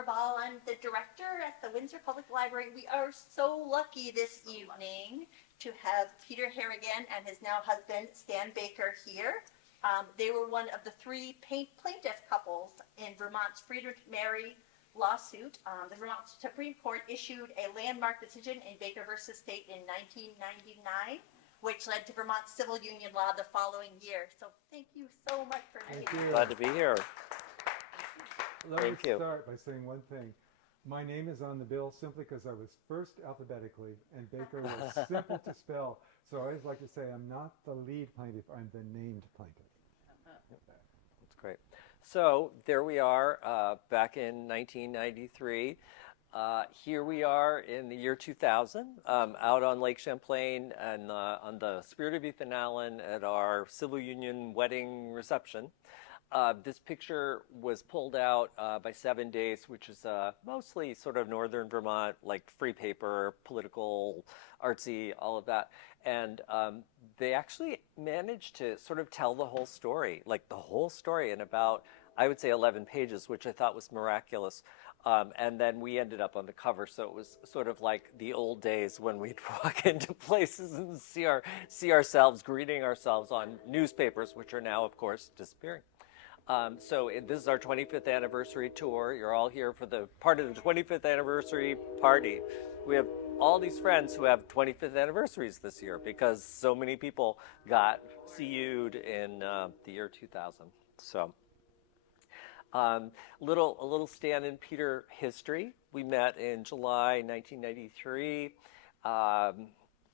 Barbara Ball. I'm the director at the Windsor Public Library. We are so lucky this evening to have Peter Harrigan and his now husband, Stan Baker, here. They were one of the three plaintiff couples in Vermont's Freedom to Marry lawsuit. The Vermont Supreme Court issued a landmark decision in Baker versus State in 1999, which led to Vermont's civil union law the following year. So thank you so much for being here. Glad to be here. Let me start by saying one thing. My name is on the bill simply because I was first alphabetically, and Baker was simple to spell. So I always like to say I'm not the lead plaintiff, I'm the named plaintiff. That's great. So there we are back in 1993. Here we are in the year 2000, out on Lake Champlain and on the Spirit of Ethan Allen at our civil union wedding reception. This picture was pulled out by 7 Days, which is mostly sort of northern Vermont, like free paper, political, artsy, all of that. And they actually managed to sort of tell the whole story, like the whole story in about, I would say, 11 pages, which I thought was miraculous. And then we ended up on the cover, so it was sort of like the old days when we'd walk into places and see ourselves, greeting ourselves on newspapers, which are now, of course, disappearing. This is our 25th anniversary tour. You're all here for the part of the 25th anniversary party. We have all these friends who have 25th anniversaries this year because so many people got CU'd in the year 2000. So, a little Stan and Peter history. We met in July 1993.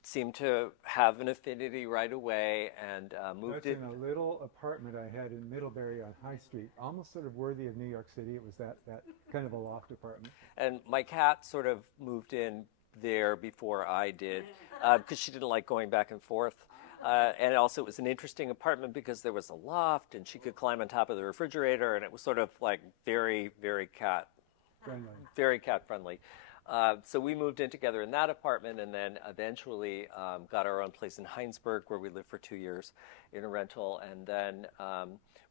Seemed to have an affinity right away and moved in a little apartment I had in Middlebury on High Street, almost sort of worthy of New York City. It was that kind of a loft apartment. And my cat sort of moved in there before I did because she didn't like going back and forth. And also it was an interesting apartment because there was a loft and she could climb on top of the refrigerator, and it was sort of like very, very cat friendly. So we moved in together in that apartment, and then eventually got our own place in Heinsberg, where we lived for 2 years in a rental. And then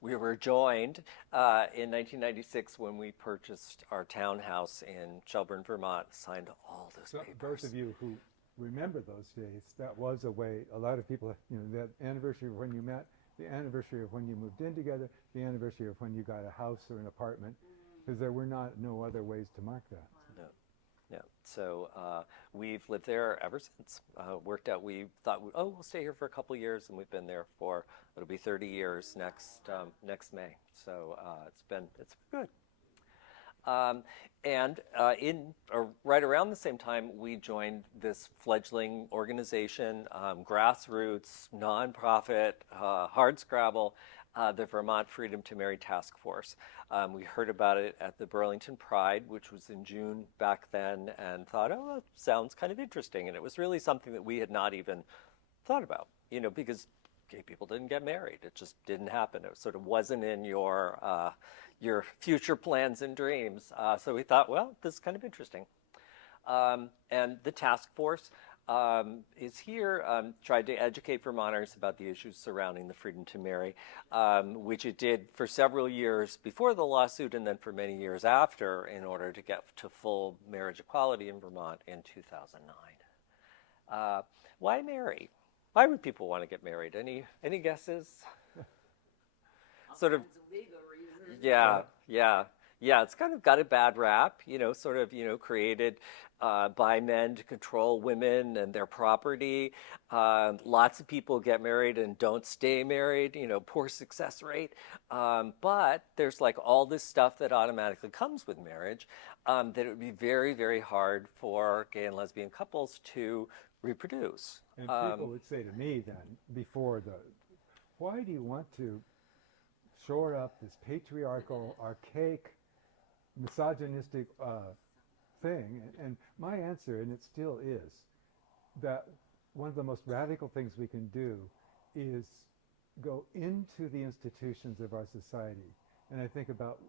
we were joined in 1996 when we purchased our townhouse in Shelburne, Vermont, signed all those papers. Those of you who remember those days, that was a way, a lot of people, that anniversary of when you met, the anniversary of when you moved in together, the anniversary of when you got a house or an apartment, because there were no other ways to mark that. Yeah, so we've lived there ever since. Worked out. We thought, we'll stay here for a couple years, and we've been there for it'll be 30 years next May. So it's been good. Right around the same time, we joined this fledgling organization, grassroots, nonprofit, hardscrabble, the Vermont Freedom to Marry Task Force. We heard about it at the Burlington Pride, which was in June back then, and thought, that sounds kind of interesting. And it was really something that we had not even thought about, because gay people didn't get married. It just didn't happen. It sort of wasn't in your future plans and dreams. So we thought, this is kind of interesting. And the task force is here, tried to educate Vermonters about the issues surrounding the freedom to marry, which it did for several years before the lawsuit and then for many years after in order to get to full marriage equality in Vermont in 2009. Why marry? Why would people want to get married? Any guesses? Sort of legal reasons. Yeah, it's kind of got a bad rap, created by men to control women and their property. Lots of people get married and don't stay married, poor success rate. But there's like all this stuff that automatically comes with marriage that it would be very, very hard for gay and lesbian couples to reproduce. And people would say to me then, why do you want to shore up this patriarchal, archaic, misogynistic thing? And my answer, and it still is, that one of the most radical things we can do is go into the institutions of our society. And I think about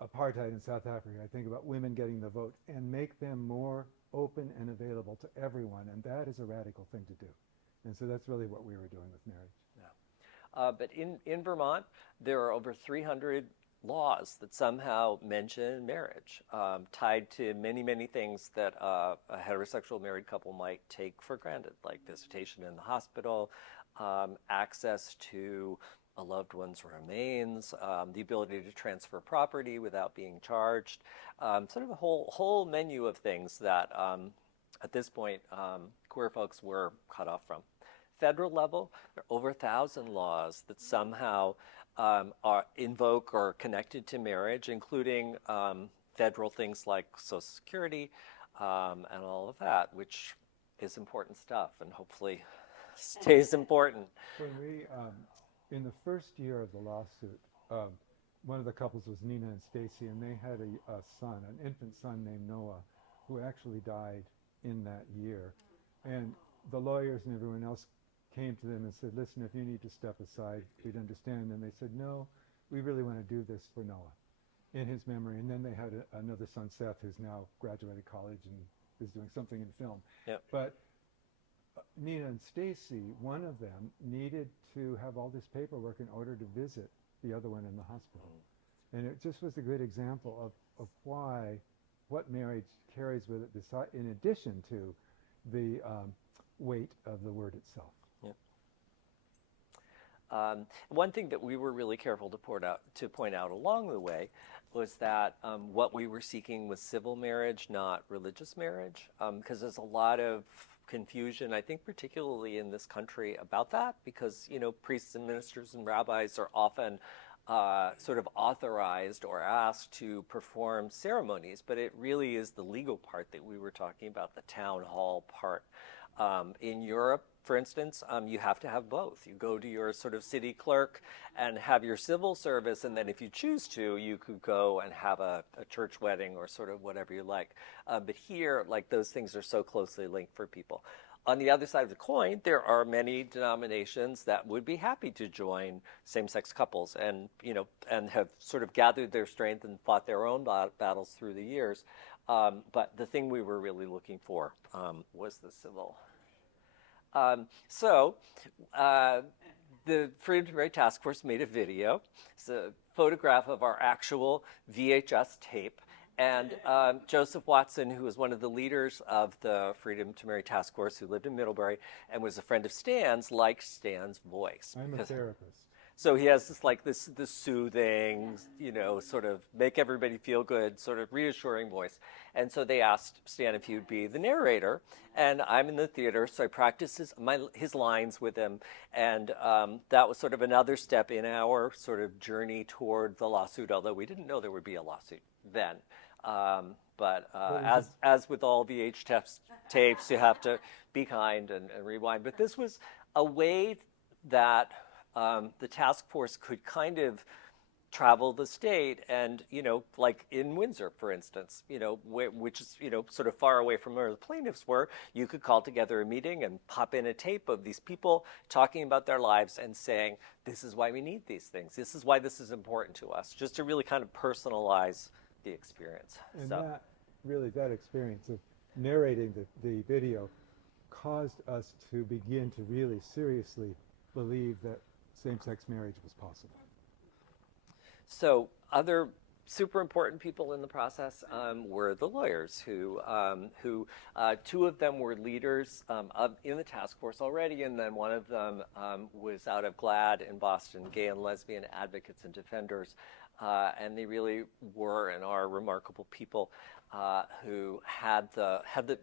apartheid in South Africa. I think about women getting the vote and make them more open and available to everyone. And that is a radical thing to do. And so that's really what we were doing with marriage. Yeah. But in Vermont, there are over 300 laws that somehow mention marriage, tied to many, many things that a heterosexual married couple might take for granted, like visitation in the hospital, access to a loved one's remains, the ability to transfer property without being charged, sort of a whole menu of things that at this point queer folks were cut off from. Federal level, there are over 1,000 laws that somehow are invoke or connected to marriage, including federal things like Social Security and all of that, which is important stuff and hopefully stays important. When we, in the first year of the lawsuit, one of the couples was Nina and Stacy, and they had a son, an infant son named Noah, who actually died in that year. And the lawyers and everyone else came to them and said, listen, if you need to step aside, we'd understand. And they said, no, we really want to do this for Noah in his memory. And then they had another son, Seth, who's now graduated college and is doing something in film. Yep. But Nina and Stacy, one of them needed to have all this paperwork in order to visit the other one in the hospital. And it just was a good example of why, what marriage carries with it, in addition to the weight of the word itself. One thing that we were really careful to point out along the way was that what we were seeking was civil marriage, not religious marriage, because there's a lot of confusion, I think, particularly in this country about that, because, you know, priests and ministers and rabbis are often sort of authorized or asked to perform ceremonies, but it really is the legal part that we were talking about, the town hall part. In Europe, for instance, you have to have both. You go to your sort of city clerk and have your civil service, and then if you choose to, you could go and have a church wedding or sort of whatever you like. But here, like, those things are so closely linked for people. On the other side of the coin, there are many denominations that would be happy to join same-sex couples and, you know, and have sort of gathered their strength and fought their own battles through the years. But the thing we were really looking for was the civil. The Freedom to Marry Task Force made a video. It's a photograph of our actual VHS tape. And Joseph Watson, who was one of the leaders of the Freedom to Marry Task Force, who lived in Middlebury and was a friend of Stan's, liked Stan's voice. I'm a therapist. So he has this soothing, you know, sort of make everybody feel good, sort of reassuring voice. And so they asked Stan if he would be the narrator. And I'm in the theater, so I practiced his lines with him. And that was sort of another step in our sort of journey toward the lawsuit, although we didn't know there would be a lawsuit then. But as with all VHS tapes, you have to be kind and rewind. But this was a way that the task force could kind of travel the state and, you know, like in Windsor, for instance, you know, which is, you know, sort of far away from where the plaintiffs were, you could call together a meeting and pop in a tape of these people talking about their lives and saying, this is why we need these things. This is why this is important to us, just to really kind of personalize the experience. And that experience of narrating the video caused us to begin to really seriously believe that same-sex marriage was possible. So other super important people in the process were the lawyers who two of them were leaders in the task force already, and then one of them was out of GLAAD in Boston, gay and lesbian advocates and defenders, and they really were and are remarkable people who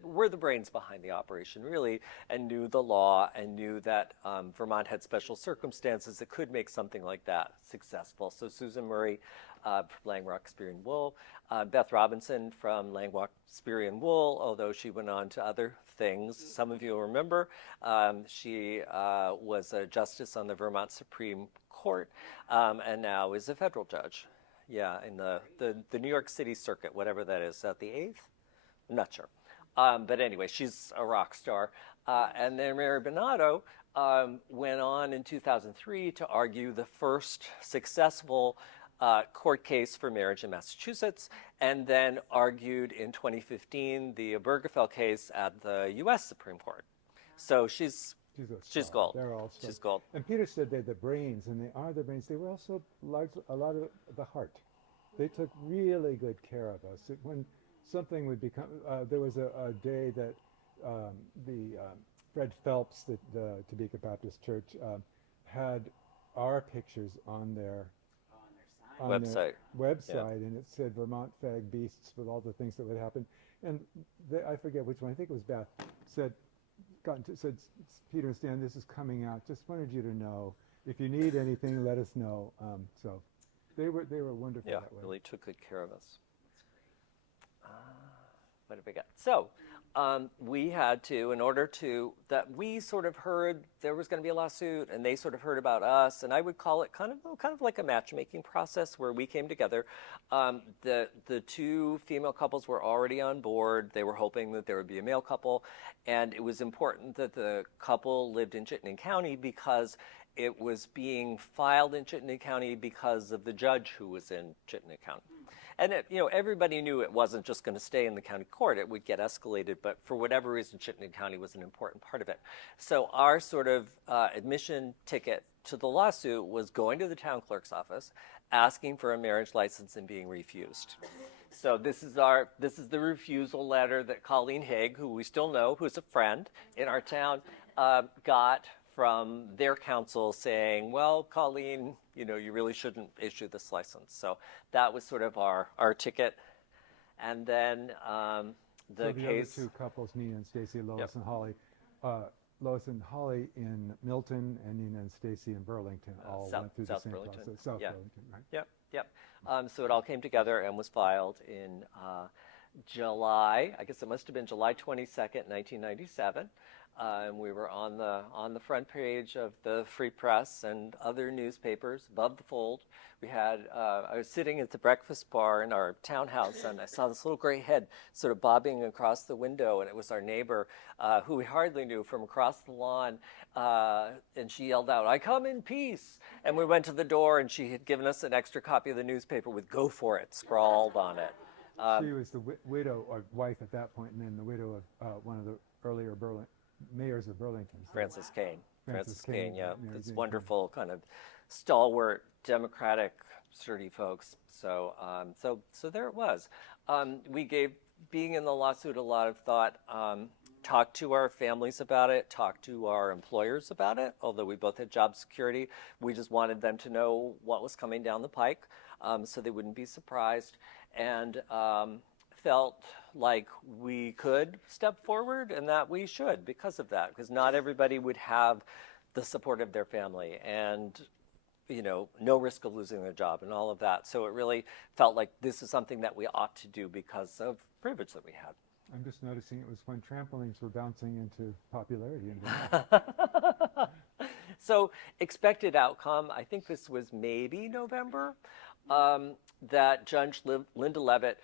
were the brains behind the operation, really, and knew the law and knew that Vermont had special circumstances that could make something like that successful. So Susan Murray from Langrock Spear and Wool, Beth Robinson from Langrock Spear and Wool, although she went on to other things. Some of you will remember she was a justice on the Vermont Supreme Court and now is a federal judge. Yeah, in the New York City circuit, whatever that is. Is that the 8th? I'm not sure. But anyway, she's a rock star. And then Mary Bonato went on in 2003 to argue the first successful court case for marriage in Massachusetts, and then argued in 2015 the Obergefell case at the U.S. Supreme Court. So she's gold. They're all stars. She's gold. And Peter said they're the brains, and they are the brains. They were also a lot of the heart. They took really good care of us. When something would become, there was a day that Fred Phelps, the Topeka Baptist Church, had our pictures on their Website. website, and it said Vermont Fag Beasts with all the things that would happen. And I forget which one. I think it was Beth. Said, Peter and Stan, this is coming out. Just wanted you to know. If you need anything, let us know. So they were wonderful Yeah, that way. really took good care of us. What have we got? So we had to, in order to, that we sort of heard there was going to be a lawsuit, and they sort of heard about us, and I would call it kind of like a matchmaking process where we came together. The two female couples were already on board. They were hoping that there would be a male couple, and it was important that the couple lived in Chittenden County because it was being filed in Chittenden County because of the judge who was in Chittenden County. And everybody knew it wasn't just going to stay in the county court. It would get escalated, but for whatever reason, Chittenden County was an important part of it. So our sort of admission ticket to the lawsuit was going to the town clerk's office, asking for a marriage license and being refused. So this is the refusal letter that Colleen Haig, who we still know, who's a friend in our town, got from their counsel saying, well, Colleen, you really shouldn't issue this license. So that was sort of our ticket. And then the case. Other two couples, Nina and Stacy, Lois Yep. and Holly. Lois and Holly in Milton, and Nina and Stacy in Burlington all went through the same Burlington. process. South Yeah. Burlington, right? Yep. So it all came together and was filed in July. I guess it must have been July 22nd, 1997. And we were on the front page of the Free Press and other newspapers above the fold. We had I was sitting at the breakfast bar in our townhouse, and I saw this little gray head sort of bobbing across the window, and it was our neighbor who we hardly knew from across the lawn. And she yelled out, "I come in peace!" And we went to the door, and she had given us an extra copy of the newspaper with "Go for it" scrawled on it. She was the widow or wife at that point, and then the widow of one of the earlier mayors of Burlington. Francis Kane. Francis Kane, Kane, yeah. Mary These Jane wonderful kind of stalwart, democratic, sturdy folks. So there it was. We gave being in the lawsuit a lot of thought. Talked to our families about it. Talked to our employers about it. Although we both had job security, we just wanted them to know what was coming down the pike, so they wouldn't be surprised. And felt like we could step forward and that we should because of that, because not everybody would have the support of their family and no risk of losing their job and all of that. So it really felt like this is something that we ought to do because of privilege that we had. I'm just noticing it was when trampolines were bouncing into popularity in Vermont. So expected outcome, I think this was maybe November, that Judge Linda Levitt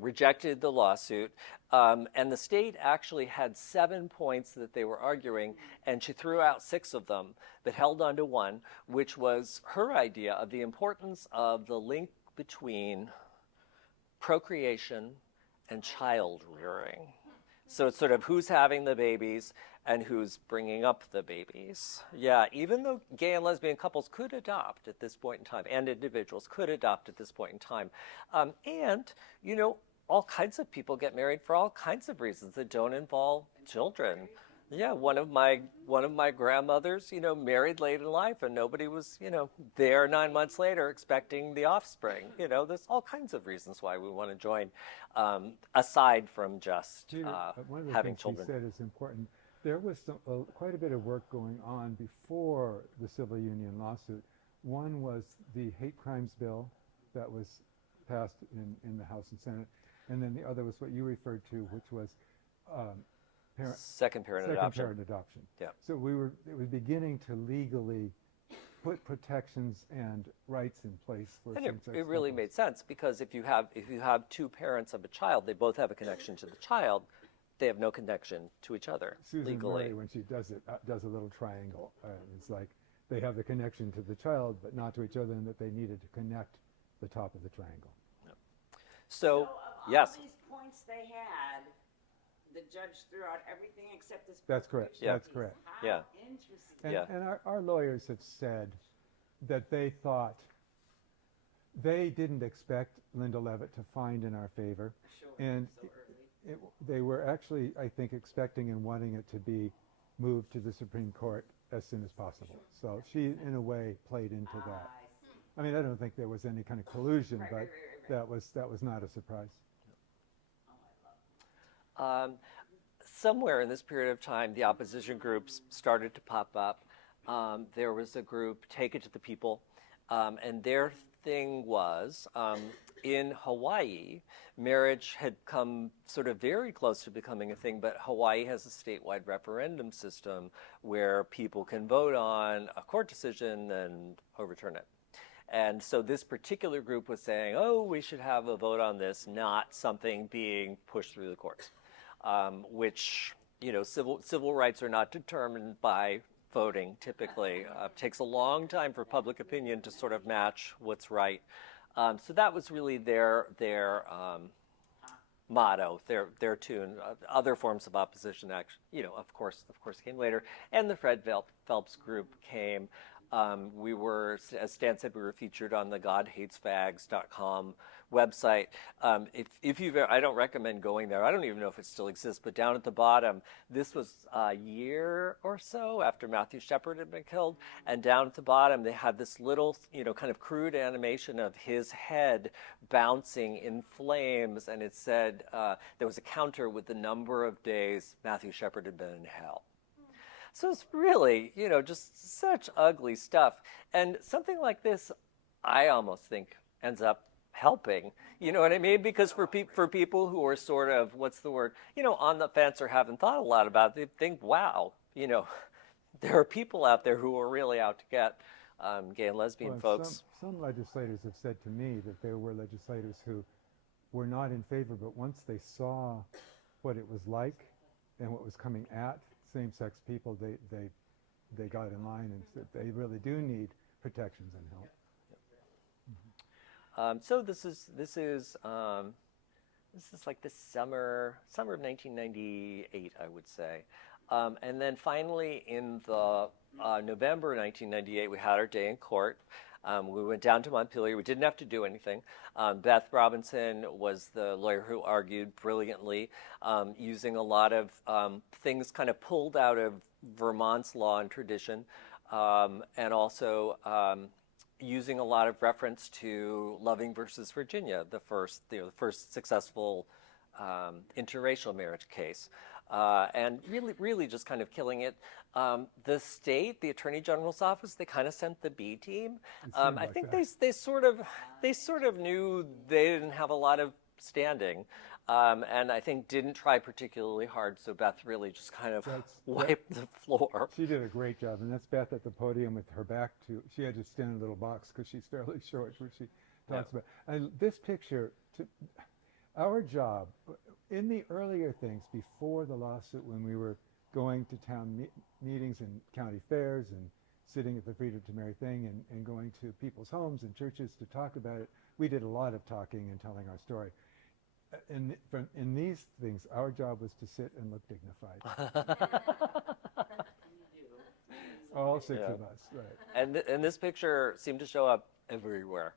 rejected the lawsuit, and the state actually had 7 points that they were arguing, and she threw out 6 of them, but held on to one, which was her idea of the importance of the link between procreation and child rearing. So it's sort of who's having the babies and who's bringing up the babies. Yeah, even though gay and lesbian couples could adopt at this point in time, and individuals could adopt at this point in time. And, all kinds of people get married for all kinds of reasons that don't involve children. Yeah, one of my grandmothers, married late in life, and nobody was, there 9 months later expecting the offspring. There's all kinds of reasons why we want to join, aside from just one of the having things children. he said is important. There was quite a bit of work going on before the civil union lawsuit. One was the hate crimes bill that was passed in the House and Senate, and then the other was what you referred to, which was Second parent adoption. Yeah. So it was beginning to legally put protections and rights in place for And same-sex it really couples. made sense, because if you have 2 parents of a child, they both have a connection to the child. They have no connection to each other Susan legally. Murray, when she does it, does a little triangle. It's like they have the connection to the child, but not to each other, and that they needed to connect the top of the triangle. So, of yes. all these points they had, the judge threw out everything except this. That's correct. Yeah. That's correct. How Yeah. interesting. And, Yeah. and our lawyers have said that they thought they didn't expect Linda Levitt to find in our favor. Sure, And so early. they were actually, I think, expecting and wanting it to be moved to the Supreme Court as soon as possible. So she, in a way, played into that. I see. I mean, I don't think there was any kind of collusion, Right, but right, right, right. that was not a surprise. Oh, I love it. Somewhere in this period of time, the opposition groups started to pop up. There was a group, Take It to the People, and their thing was, in Hawaii, marriage had come sort of very close to becoming a thing, but Hawaii has a statewide referendum system where people can vote on a court decision and overturn it. And so this particular group was saying, oh, we should have a vote on this, not something being pushed through the courts, which, you know, civil rights are not determined by voting typically. It takes a long time for public opinion to sort of match what's right. So that was really their motto, their tune. Other forms of opposition, actually, you know, of course, came later. And the Fred Phelps group came. We were, as Stan said, we were featured on the GodHatesFags.com website. If you've, I don't recommend going there. I don't even know if it still exists, but down at the bottom, this was a year or so after Matthew Shepard had been killed, and down at the bottom, they had this little, you know, kind of crude animation of his head bouncing in flames, and it said, there was a counter with the number of days Matthew Shepard had been in hell. So it's really, you know, just such ugly stuff. And something like this, I almost think, ends up helping. You know what I mean? Because for people who are sort of, what's the word, you know, on the fence or haven't thought a lot about it, they think, wow, you know, there are people out there who are really out to get gay and lesbian folks. Some legislators have said to me that there were legislators who were not in favor, but once they saw what it was like and what was coming at same-sex people, they got in line and said they really do need protections and help. So this is like the summer of 1998, I would say, and then finally in the November 1998, we had our day in court. We went down to Montpelier. We didn't have to do anything. Beth Robinson was the lawyer who argued brilliantly, using a lot of things kind of pulled out of Vermont's law and tradition, and also using a lot of reference to Loving versus Virginia, the first successful interracial marriage case. And really just kind of killing it. The state, the Attorney General's office, they kind of sent the B team. I think they sort of knew they didn't have a lot of standing, and I think didn't try particularly hard. So Beth really just kind of wiped the floor. She did a great job, and that's Beth at the podium with her back to. She had to stand in a little box because she's fairly short, where she talks about. And this picture, our job. In the earlier things, before the lawsuit, when we were going to town meetings and county fairs and sitting at the Freedom to Marry thing and going to people's homes and churches to talk about it, we did a lot of talking and telling our story. In these things, our job was to sit and look dignified. All six of us, right. And this picture seemed to show up everywhere.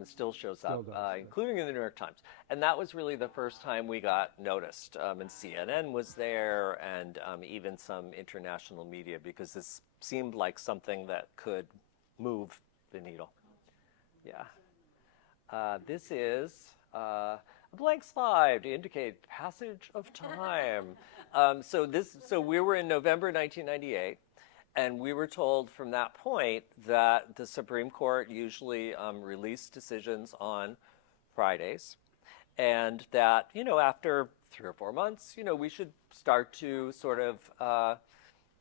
It still shows up, including in the New York Times. And that was really the first time we got noticed. And CNN was there, and even some international media, because this seemed like something that could move the needle. Yeah. This is a blank slide to indicate passage of time. So we were in November 1998. And we were told from that point that the Supreme Court usually released decisions on Fridays, and that, you know, after 3 or 4 months, you know, we should start to sort of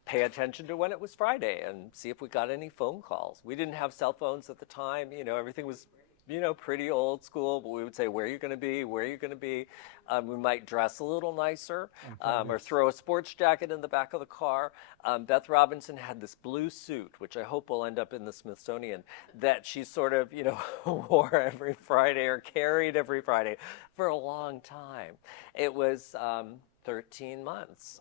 pay attention to when it was Friday and see if we got any phone calls. We didn't have cell phones at the time. You know, everything was, you know, pretty old school, but we would say, where are you going to be? Where are you going to be? We might dress a little nicer, or throw a sports jacket in the back of the car. Beth Robinson had this blue suit, which I hope will end up in the Smithsonian, that she sort of, you know, wore every Friday or carried every Friday for a long time. It was 13 months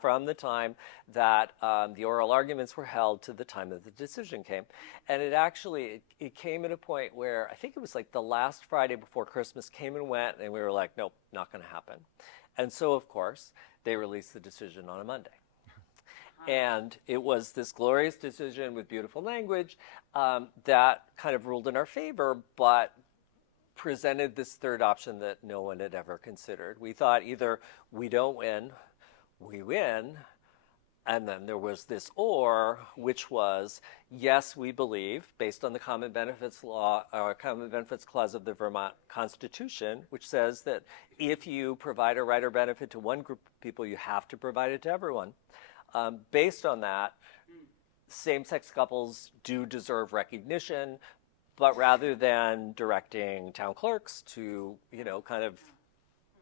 from the time that the oral arguments were held to the time that the decision came. And it came at a point where I think it was like the last Friday before Christmas came and went, and we were like, nope, not going to happen. And so, of course, they released the decision on a Monday. And it was this glorious decision with beautiful language that kind of ruled in our favor, but presented this third option that no one had ever considered. We thought either we don't win, we win, and then there was this or, which was, yes, we believe, based on the Common Benefits Law, or Common Benefits Clause of the Vermont Constitution, which says that if you provide a right or benefit to one group of people, you have to provide it to everyone. Based on that, same-sex couples do deserve recognition, but rather than directing town clerks to, kind of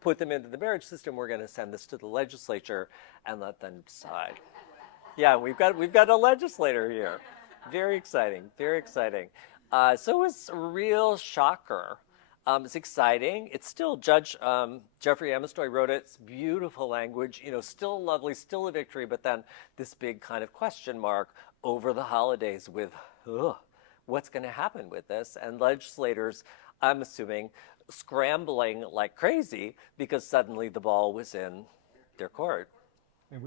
put them into the marriage system, we're going to send this to the legislature and let them decide. Yeah, we've got a legislator here. Very exciting, very exciting. So it was a real shocker. It's exciting. It's still Judge Jeffrey Amistoy wrote it. It's beautiful language, still lovely, still a victory, but then this big kind of question mark over the holidays with, what's going to happen with this? And legislators, I'm assuming, scrambling like crazy because suddenly the ball was in their court. And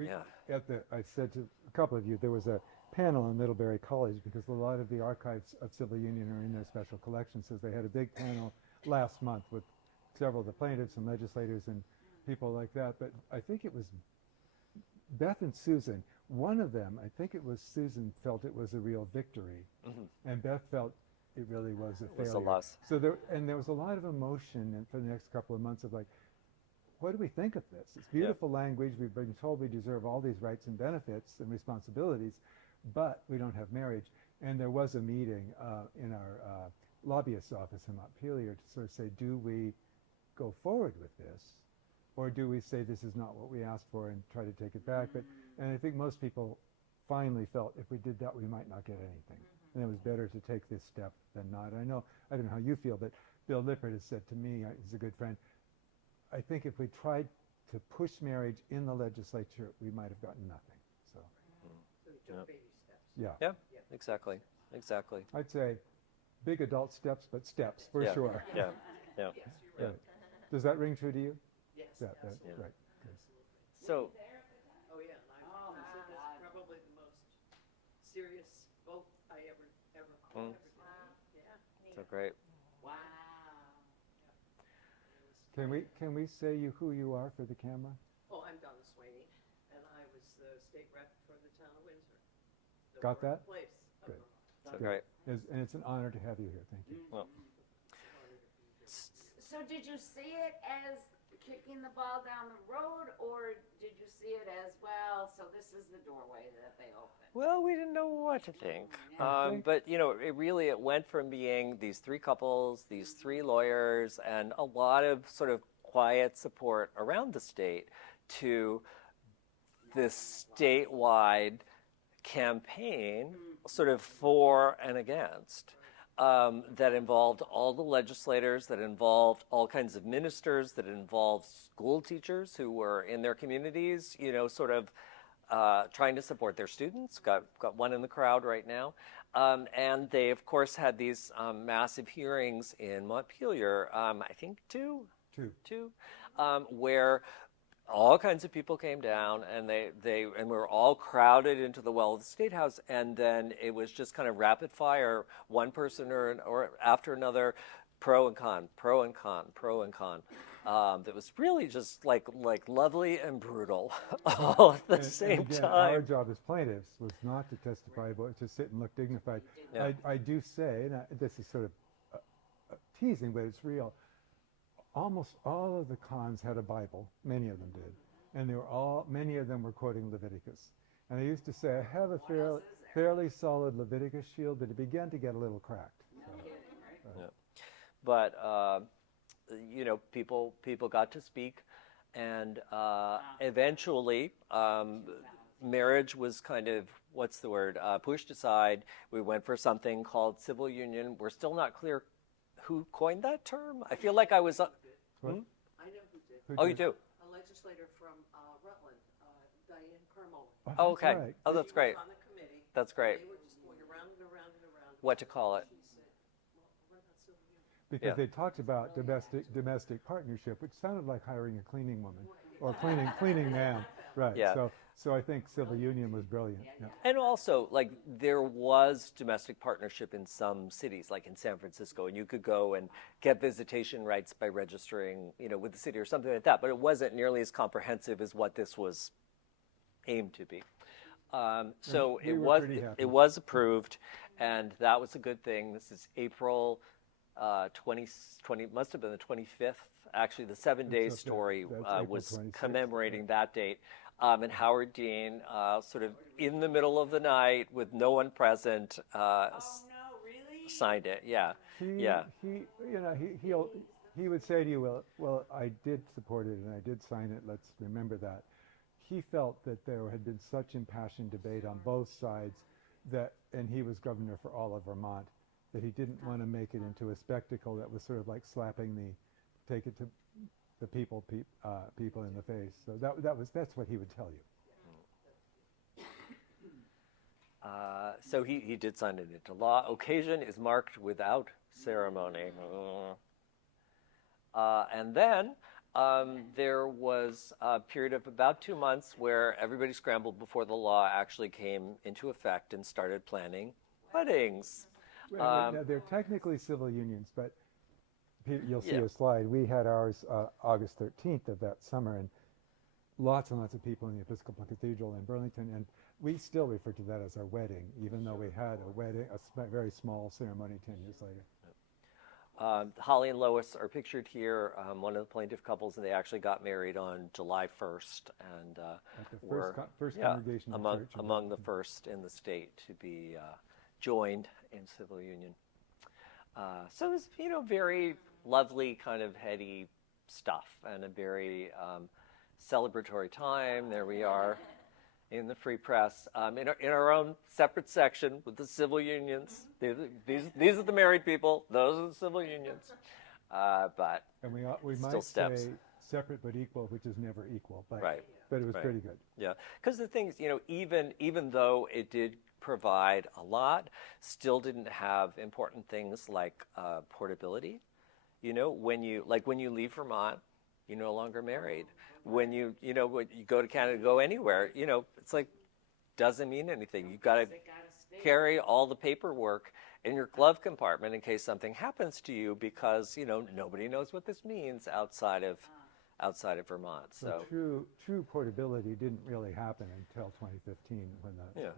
I said to a couple of you, there was a panel in Middlebury College because a lot of the archives of Civil Union are in their special collections. So they had a big panel last month with several of the plaintiffs and legislators and people like that. But I think it was Beth and Susan. One of them, I think it was Susan, felt it was a real victory, and Beth felt it really was a failure. It was a loss. So there was a lot of emotion for the next couple of months of like, what do we think of this? It's beautiful language. We've been told we deserve all these rights and benefits and responsibilities, but we don't have marriage. And there was a meeting in our lobbyist's office in Montpelier to sort of say, do we go forward with this? Or do we say this is not what we asked for and try to take it back? And I think most people finally felt if we did that, we might not get anything. And it was better to take this step than not. I don't know how you feel, but Bill Lippert has said to me, he's a good friend, I think if we tried to push marriage in the legislature, we might have gotten nothing. So we took baby steps. yeah, Exactly. I'd say big adult steps, but steps for sure. Yeah. Yes, you're right. Right. Does that ring true to you? Yes, That, absolutely. right. Good. So, Oh, yeah, and I consider this probably the most serious vote I ever did. Yeah. so great. Wow. Can we say who you are for the camera? Oh, I'm Donna Sweeney, and I was the state rep for the town of Windsor. The Got that? birthplace of Good. Vermont. So great. And it's an honor to have you here. Thank you. Well, So did you see it as kicking the ball down the road, or did you see it as, well, so this is the doorway that they opened? well, we didn't know what to think. Yeah. But, it went from being these three couples, these three lawyers, and a lot of sort of quiet support around the state to this statewide campaign sort of for and against. That involved all the legislators, that involved all kinds of ministers, that involved school teachers who were in their communities, sort of trying to support their students. Got one in the crowd right now. And they, of course, had these massive hearings in Montpelier, I think two, where all kinds of people came down, and we were all crowded into the well of the State House, and then it was just kind of rapid fire, one person or after another, pro and con. That was really just like lovely and brutal all at the same again, time. Our job as plaintiffs was not to testify, but to sit and look dignified. Yeah. I do say, and this is sort of teasing, but it's real. Almost all of the cons had a Bible. Many of them did, and many of them were quoting Leviticus. And I used to say, I have a fairly solid Leviticus shield, but it began to get a little cracked. But people got to speak, and eventually marriage was kind of, pushed aside. We went for something called civil union. We're still not clear who coined that term. I feel like I was. What? I know who did. Who Oh, did? you do? A legislator from Carmona. that's Okay. right. Oh, that's She great. was on the committee. That's great. They were just going around and around and around. What to call it? She said, well, what about Sylvia? Because Yeah. they talked about domestic partnership, which sounded like hiring a cleaning woman or cleaning man. Right. Yeah. So I think civil union was brilliant. Yeah. And also, like, there was domestic partnership in some cities, like in San Francisco, and you could go and get visitation rights by registering, with the city or something like that. But it wasn't nearly as comprehensive as what this was aimed to be. So we it were was pretty happy. it was approved, and that was a good thing. This is April 2020, must have been the 25th. Actually, the 7-day That's okay. story That's April was 26th. commemorating that date. And Howard Dean, sort of in the middle of the night with no one present, No, really? signed it. Yeah, He, yeah. he would say to you, well, I did support it and I did sign it. Let's remember that. He felt that there had been such impassioned debate on both sides and he was governor for all of Vermont, that he didn't want to make it into a spectacle that was sort of like take it to the people in the face. So that's what he would tell you. So he did sign it into law. Occasion is marked without ceremony. And then there was a period of about 2 months where everybody scrambled before the law actually came into effect and started planning weddings. Now, they're technically civil unions, but you'll see Yeah. a slide. We had ours August 13th of that summer, and lots and lots of people in the Episcopal Cathedral in Burlington, and we still refer to that as our wedding, even though we had a wedding, very small ceremony 10 years later. Holly and Lois are pictured here, one of the plaintiff couples, and they actually got married on July 1st, and At the were first congregation of church. among the first in the state to be joined in civil union. So it was, very lovely, kind of heady stuff, and a very celebratory time. There we are in the Free Press, in our own separate section with the civil unions. These are the married people. Those are the civil unions. But And we still might steps. say separate but equal, which is never equal, but Right. but it was Right. pretty good. yeah, because the thing is, even though it did provide a lot, still didn't have important things like portability. When you leave Vermont, you're no longer married. When you go to Canada, go anywhere, it's like, doesn't mean anything. You've got to carry all the paperwork in your glove compartment in case something happens to you, because nobody knows what this means outside of Vermont. So True portability didn't really happen until 2015 when the Yeah.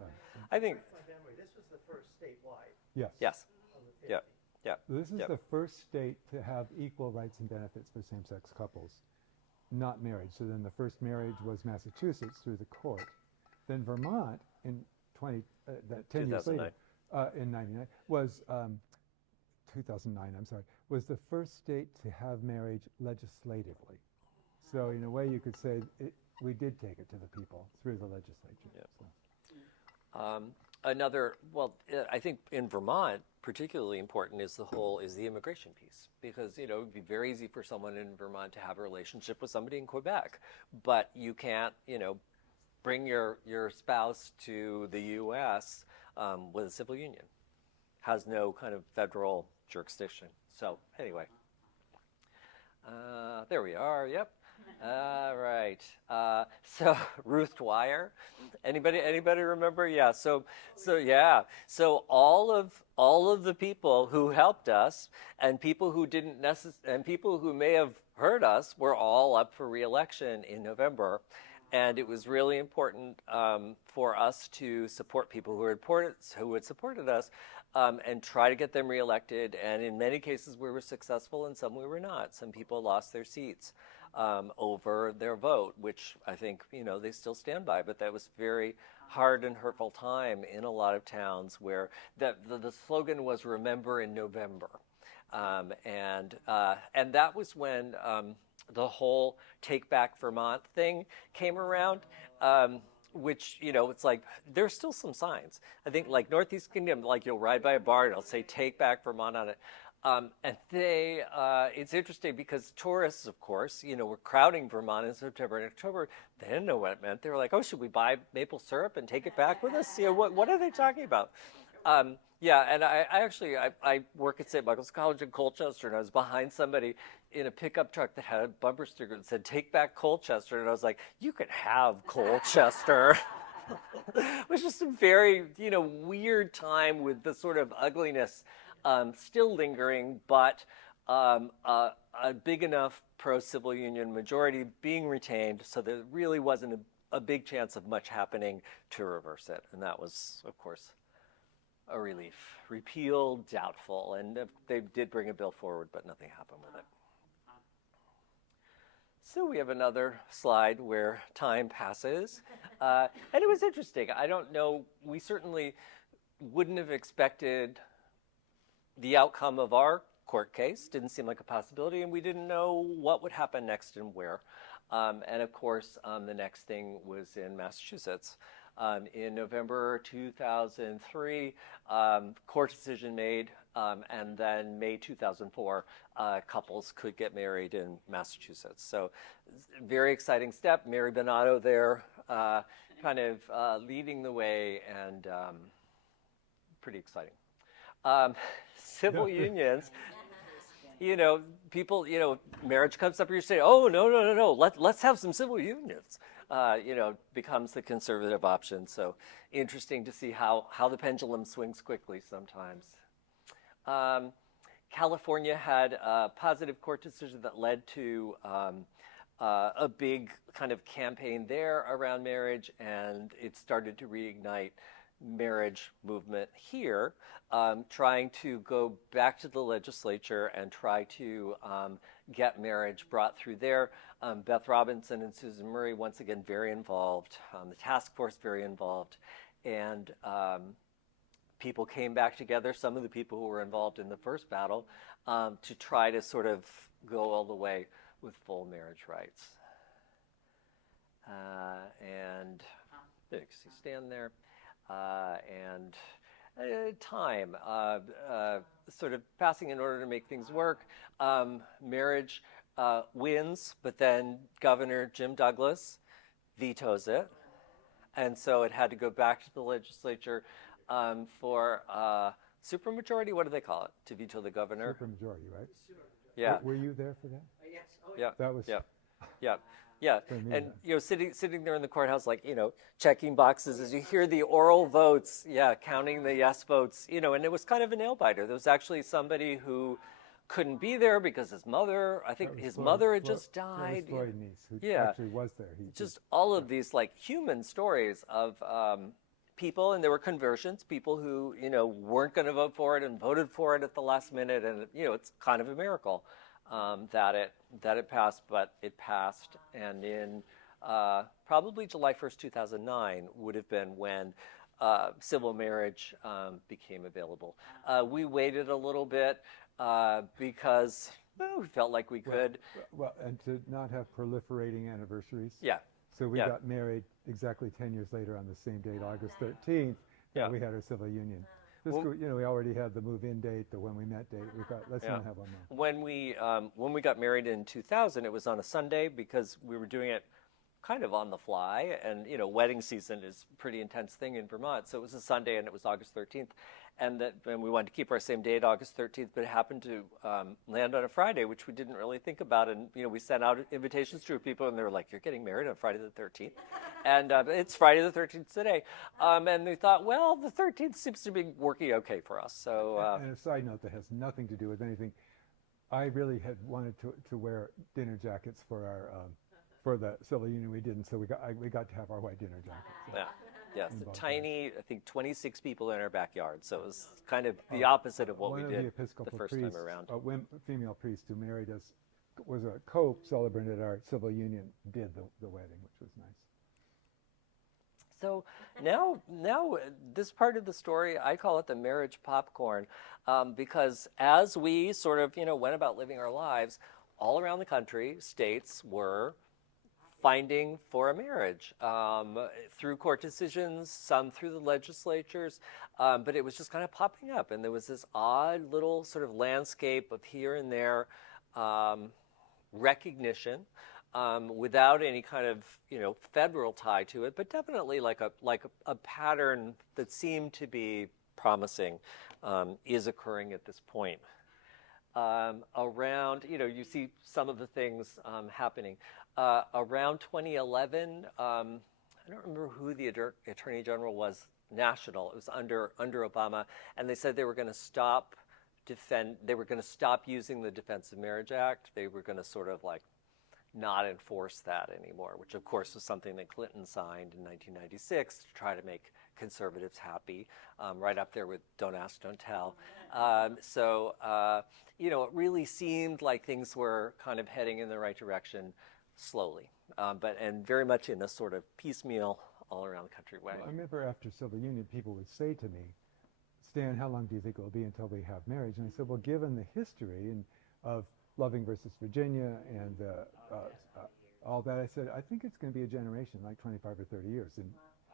I think My memory, this was the first statewide yes. yes, on the 50. yeah. This is Yep. the first state to have equal rights and benefits for same-sex couples, not marriage. So then the first marriage was Massachusetts through the court. Then Vermont in 10 years later, 2009. in 99, was 2009. I'm sorry, was the first state to have marriage legislatively. So in a way, you could say we did take it to the people through the legislature. Yep. So. I think in Vermont, particularly important is the immigration piece, because it would be very easy for someone in Vermont to have a relationship with somebody in Quebec, but you can't bring your spouse to the U.S. With a civil union. Has no kind of federal jurisdiction. So anyway, there we are. Yep. All right. So Ruth Dwyer. Anybody remember? Yeah. So yeah. So all of the people who helped us and people who didn't and people who may have hurt us were all up for re-election in November, and it was really important for us to support people who had supported us. And try to get them reelected. And in many cases, we were successful, and some we were not. Some people lost their seats over their vote, which I think they still stand by. But that was very hard and hurtful time in a lot of towns where the slogan was "Remember in November," and that was when the whole "Take Back Vermont" thing came around. Which, it's like, there's still some signs. I think, like Northeast Kingdom, like you'll ride by a bar and it'll say "Take Back Vermont" on it. And it's interesting because tourists, of course, were crowding Vermont in September and October. They didn't know what it meant. They were like, oh, should we buy maple syrup and take it back with us? What are they talking about? Yeah, and I work at St. Michael's College in Colchester, and I was behind somebody in a pickup truck that had a bumper sticker that said, take back Colchester. And I was like, you can have Colchester. It was just a very, weird time with the sort of ugliness still lingering, but a big enough pro-civil union majority being retained, so there really wasn't a big chance of much happening to reverse it. And that was, of course, a relief. Repeal, doubtful. And they did bring a bill forward, but nothing happened with it. So we have another slide where time passes. And it was interesting. I don't know, we certainly wouldn't have expected the outcome of our court case. Didn't seem like a possibility, and we didn't know what would happen next and where. And of course, the next thing was in Massachusetts. In November 2003, court decision made, and then May 2004, couples could get married in Massachusetts. So very exciting step. Mary Bonato there kind of leading the way, and pretty exciting. Civil unions, people, marriage comes up and you say, oh, no, let's have some civil unions. Becomes the conservative option. So interesting to see how the pendulum swings quickly sometimes. California had a positive court decision that led to a big kind of campaign there around marriage, and it started to reignite marriage movement here, trying to go back to the legislature and try to get marriage brought through there. Beth Robinson and Susan Murray, once again, very involved. The task force, very involved. And people came back together, some of the people who were involved in the first battle, to try to sort of go all the way with full marriage rights. And there you see stand there. And time, sort of passing in order to make things work. Marriage wins, but then Governor Jim Douglas vetoes it. And so it had to go back to the legislature for supermajority, what do they call it, to veto the governor? Supermajority, right? Yeah. Were you there for that? Yes, oh, Yeah. That was. Yeah, For me, and sitting there in the courthouse, like checking boxes as you hear the oral votes, counting the yes votes, and it was kind of a nail biter. There was actually somebody who couldn't be there because his mother, I think his mother had just died. That was Floyd Niece, who Yeah. actually was there. Just all of these like human stories of people, and there were conversions, people who weren't going to vote for it and voted for it at the last minute, and it's kind of a miracle. That it passed, but it passed, and in probably July 1st, 2009 would have been when civil marriage became available. We waited a little bit because we felt like we could. Well, and to not have proliferating anniversaries. Yeah. So we Yeah. got married exactly 10 years later on the same date, August 13th, Yeah. that we had our civil union. Well- We already had the move-in date, the when we met date. We thought, let's Yeah. not have one more. When we got married in 2000, it was on a Sunday because we were doing it kind of on the fly, and wedding season is a pretty intense thing in Vermont, so it was a Sunday and it was August 13th, and we wanted to keep our same date, August 13th, but it happened to land on a Friday, which we didn't really think about, and we sent out invitations to people, and they were like, "You're getting married on Friday the 13th," and it's Friday the 13th today, and they thought, well, the 13th seems to be working okay for us, so. And a side note that has nothing to do with anything, I really had wanted to wear dinner jackets for our for the civil union. We didn't, so we got to have our white dinner jackets. Yeah, it's a Involved tiny, I think 26 people in our backyard, so it was kind of the opposite of what we One did of the Episcopal first priests, time around. a female priest who married us, was a co-celebrant at our civil union, did the wedding, which was nice. So now this part of the story, I call it the marriage popcorn, because as we sort of went about living our lives, all around the country, states were finding for a marriage through court decisions, some through the legislatures, but it was just kind of popping up, and there was this odd little sort of landscape of here and there recognition without any kind of federal tie to it, but definitely like a pattern that seemed to be promising is occurring at this point. Around, you see some of the things happening. Around 2011, I don't remember who the Attorney General was national. It was under Obama, and they said they were going to stop using the Defense of Marriage Act. They were going to sort of like not enforce that anymore, which of course was something that Clinton signed in 1996 to try to make conservatives happy, right up there with Don't Ask, Don't Tell. It really seemed like things were kind of heading in the right direction slowly, and very much in a sort of piecemeal all around the country way. I remember after Civil Union, people would say to me, Stan, how long do you think it will be until we have marriage? And I said, well, given the history of Loving versus Virginia and all that, I said, I think it's going to be a generation, like 25 or 30 years. And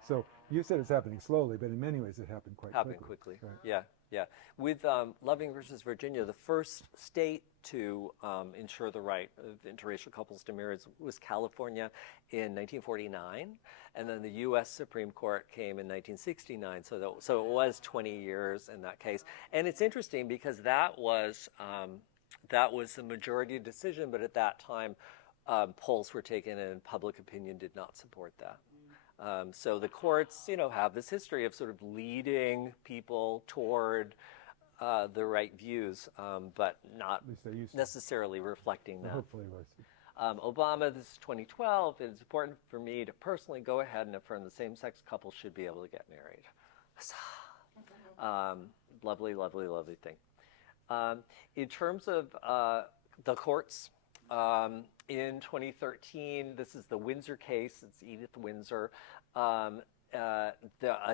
so you said it's happening slowly, but in many ways it happened quite quickly. Right. Right. Yeah. With Loving versus Virginia, the first state to ensure the right of interracial couples to marriage was California in 1949, and then the U.S. Supreme Court came in 1969. So it was 20 years in that case, and it's interesting because that was the majority decision, but at that time, polls were taken and public opinion did not support that. So the courts, have this history of sort of leading people toward the right views, but not necessarily reflecting that. Hopefully it was. Obama, this is 2012. It is important for me to personally go ahead and affirm the same-sex couples should be able to get married. Lovely, lovely, lovely thing. In terms of the courts, in 2013, this is the Windsor case. It's Edith Windsor. A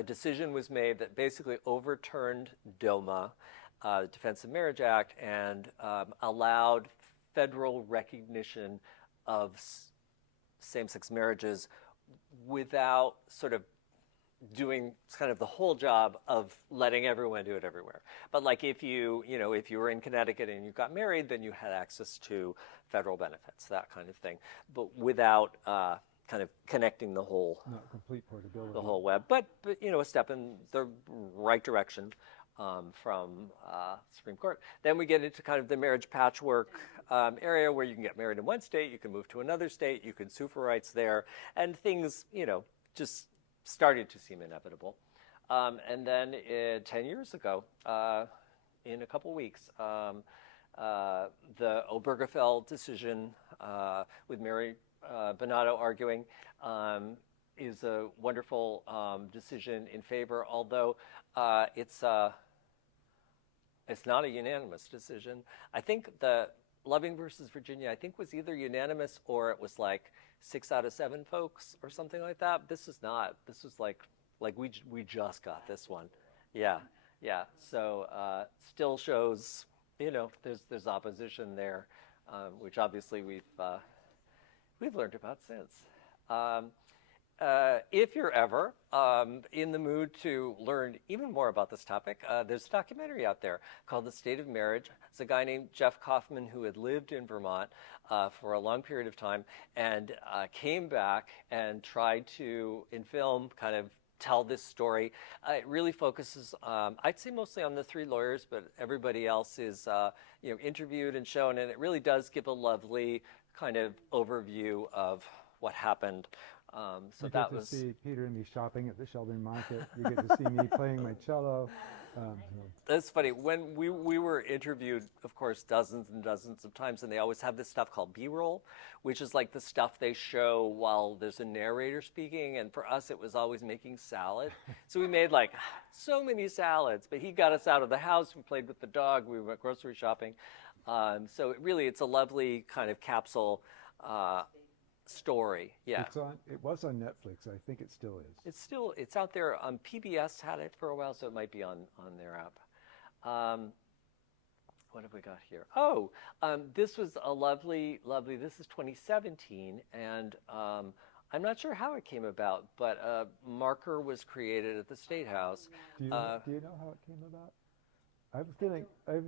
decision was made that basically overturned DOMA, the Defense of Marriage Act, and allowed federal recognition of same-sex marriages without sort of doing kind of the whole job of letting everyone do it everywhere. But like if you were in Connecticut and you got married, then you had access to federal benefits, that kind of thing, but without kind of connecting the whole, not complete portability, the whole web. But a step in the right direction from Supreme Court. Then we get into kind of the marriage patchwork area where you can get married in one state, you can move to another state, you can sue for rights there, and things just started to seem inevitable. And then 10 years ago, in a couple weeks, the Obergefell decision with Mary Bonato arguing is a wonderful decision in favor, although it's not a unanimous decision. I think the Loving versus Virginia, I think, was either unanimous or it was like 6 out of 7 folks or something like that. This is not. This was like we just got this one. Yeah. So still shows, there's opposition there, which obviously we've learned about since. If you're ever in the mood to learn even more about this topic, there's a documentary out there called The State of Marriage. It's a guy named Jeff Kaufman who had lived in Vermont for a long period of time and came back and tried to, in film, kind of tell this story. It really focuses, I'd say mostly on the 3 lawyers, but everybody else is interviewed and shown, and it really does give a lovely kind of overview of what happened. So you that get to was see Peter and me shopping at the Sheldon Market. You get to see me playing my cello. That's funny. When we were interviewed, of course, dozens and dozens of times, and they always have this stuff called B-roll, which is like the stuff they show while there's a narrator speaking. And for us, it was always making salad. So we made like so many salads. But he got us out of the house. We played with the dog. We went grocery shopping. So it's a lovely kind of capsule story. Yeah. It was on Netflix. I think it still is. It's out there. PBS had it for a while, so it might be on their app. what have we got here? Oh, this was a lovely, this is 2017, and I'm not sure how it came about, but a marker was created at the State House. Do you know how it came about? I have a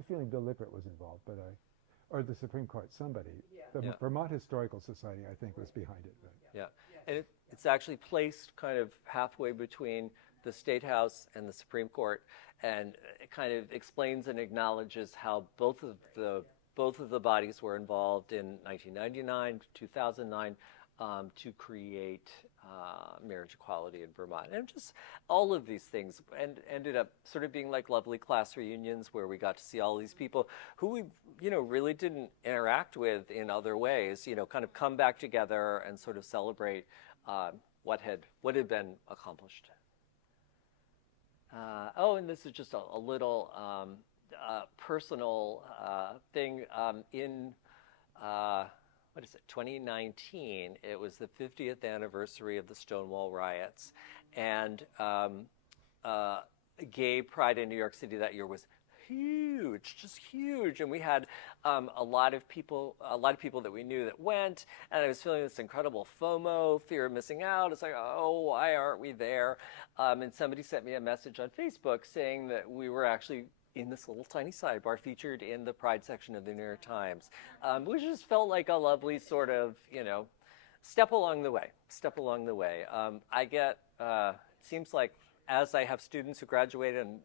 feeling Bill Lippert was involved, but or the Supreme Court, somebody. The Yeah. Vermont Historical Society, I think, was behind it. But. Yeah, and it's actually placed kind of halfway between the State House and the Supreme Court, and it kind of explains and acknowledges how both of the bodies were involved in 1999, 2009, to create marriage equality in Vermont. And just all of these things ended up sort of being like lovely class reunions where we got to see all these people who we, really didn't interact with in other ways, kind of come back together and sort of celebrate what had been accomplished. And this is just a little personal thing in 2019, it was the 50th anniversary of the Stonewall riots, and gay pride in New York City that year was huge, just huge, and we had a lot of people that we knew that went, and I was feeling this incredible FOMO, fear of missing out. It's like, oh, why aren't we there? And somebody sent me a message on Facebook saying that we were actually in this little tiny sidebar featured in the Pride section of the New York Times, which just felt like a lovely sort of, step along the way. I get, seems like as I have students who graduate and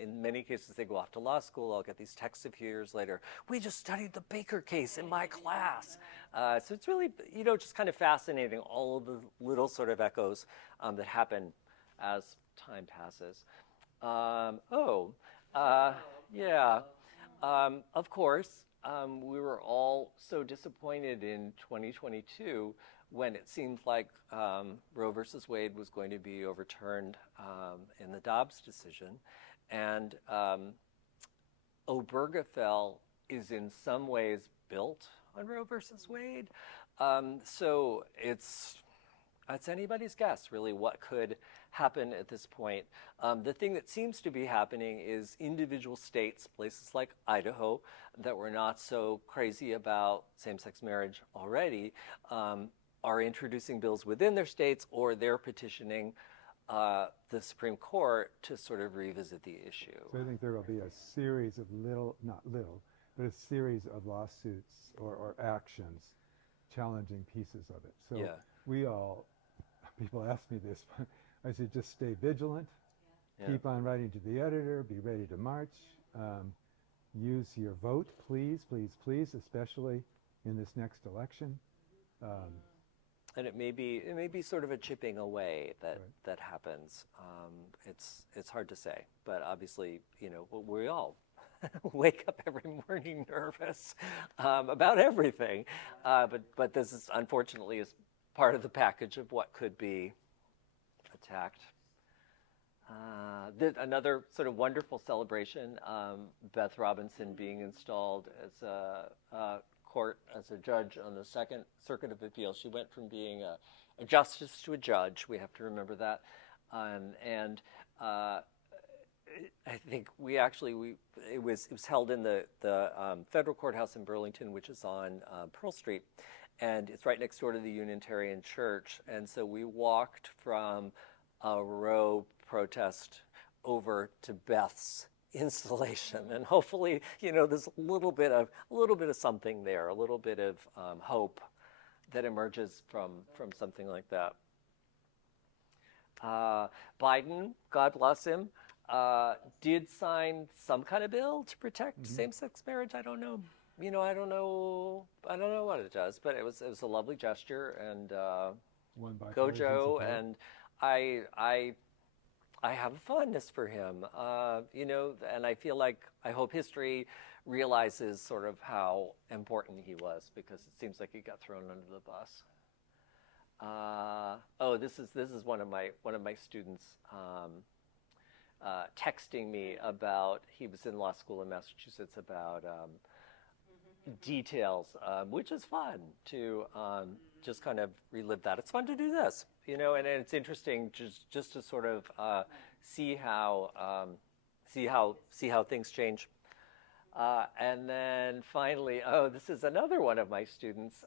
in many cases they go off to law school, I'll get these texts a few years later, we just studied the Baker case in my class. So it's really, just kind of fascinating, all of the little sort of echoes that happen as time passes. Of course, we were all so disappointed in 2022 when it seemed like Roe versus Wade was going to be overturned in the Dobbs decision. And Obergefell is in some ways built on Roe versus Wade. So it's anybody's guess, really, what could happen at this point. The thing that seems to be happening is individual states, places like Idaho, that were not so crazy about same-sex marriage already, are introducing bills within their states, or they're petitioning the Supreme Court to sort of revisit the issue. So I think there will be a series of but a series of lawsuits or actions challenging pieces of it. So people ask me this, I said just stay vigilant, keep on writing to the editor, be ready to march, use your vote, please, especially in this next election. And it may be sort of a chipping away that happens. It's hard to say, but obviously, we all wake up every morning nervous about everything. But this is unfortunately is part of the package of what could be attacked. Another sort of wonderful celebration, Beth Robinson being installed as a judge on the Second Circuit of Appeals. She went from being a justice to a judge. We have to remember that. And I think it was held in the federal courthouse in Burlington, which is on Pearl Street, and it's right next door to the Unitarian Church. And so we walked from a Roe protest over to Beth's installation, and hopefully, there's a little bit of something there, a little bit of hope that emerges from something like that. Biden, God bless him, did sign some kind of bill to protect same-sex marriage. I don't know. I don't know what it does, but it was a lovely gesture, and go Joe. And I have a fondness for him, and I feel like I hope history realizes sort of how important he was, because it seems like he got thrown under the bus. This is one of my students texting me about, he was in law school in Massachusetts, about details, which is fun to just kind of relive that. It's fun to do this, and it's interesting just to sort of see how things change. And then finally, oh, this is another one of my students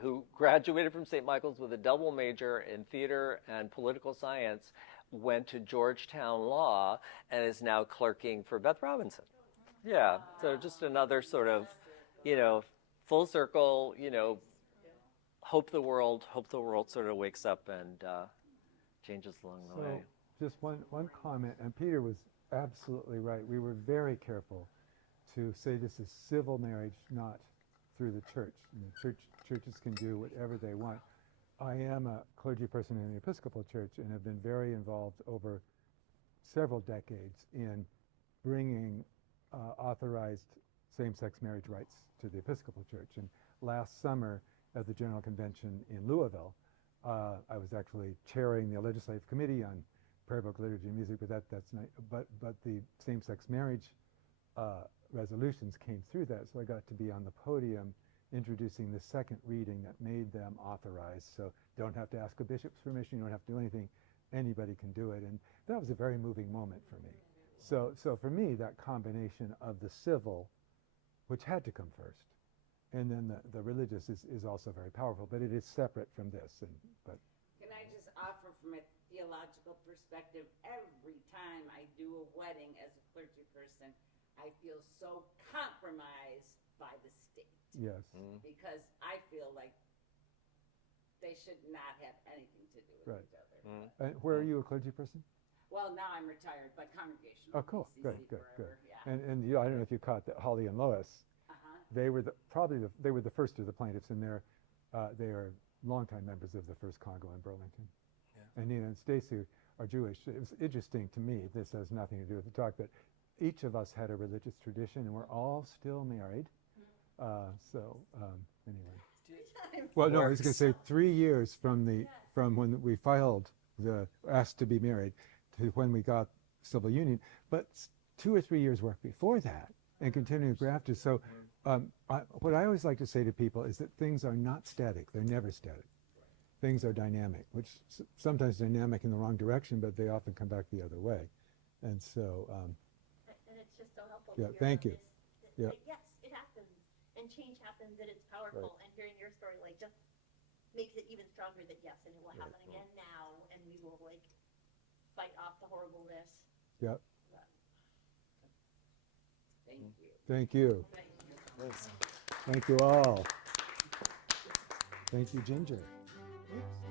who graduated from St. Michael's with a double major in theater and political science, went to Georgetown Law, and is now clerking for Beth Robinson. Yeah, so just another sort of, full circle, hope the world sort of wakes up and changes along the way. Just one comment, and Peter was absolutely right. We were very careful to say this is civil marriage, not through the church. Churches can do whatever they want. I am a clergy person in the Episcopal Church and have been very involved over several decades in bringing authorized same-sex marriage rights to the Episcopal Church. And last summer at the General Convention in Louisville, I was actually chairing the legislative committee on prayer book, liturgy, and music, but that's not. But the same-sex marriage resolutions came through that, so I got to be on the podium introducing the second reading that made them authorized. So don't have to ask a bishop's permission. You don't have to do anything. Anybody can do it, and that was a very moving moment for me. So for me, that combination of the civil, which had to come first, and then the religious is also very powerful, but it is separate from this. But Can I just offer from a theological perspective, every time I do a wedding as a clergy person, I feel so compromised by the state. yes, Because I feel like they should not have anything to do with Right. each other. and where are you a clergy person? Well, now I'm retired, but congregational. Oh, cool, PCC good. forever, Yeah. And I don't know if you caught that Holly and Lois. Uh-huh. They were they were the first of the plaintiffs, and they are longtime members of the First Congo in Burlington. Yeah. And Nina and Stacy are Jewish. It was interesting to me. This has nothing to do with the talk, but each of us had a religious tradition, and we're all still married. Anyway. Well, no, I was going to say 3 years from when we filed asked to be married to when we got civil union, but 2 or 3 years work before that, and continuing after. So what I always like to say to people is that things are not static. They're never static. Things are dynamic, which sometimes dynamic in the wrong direction, but they often come back the other way. And so, And it's just so helpful Yeah, to hear thank about you. this, Yeah. that yes, it happens, and change happens, and it's powerful, and hearing your story, like, just makes it even stronger that yes, and it will happen again now, and we will, like, fight off the horribleness. yeah, Thank you. thank you. Thanks. Thank you all. Thank you, Ginger. Oops.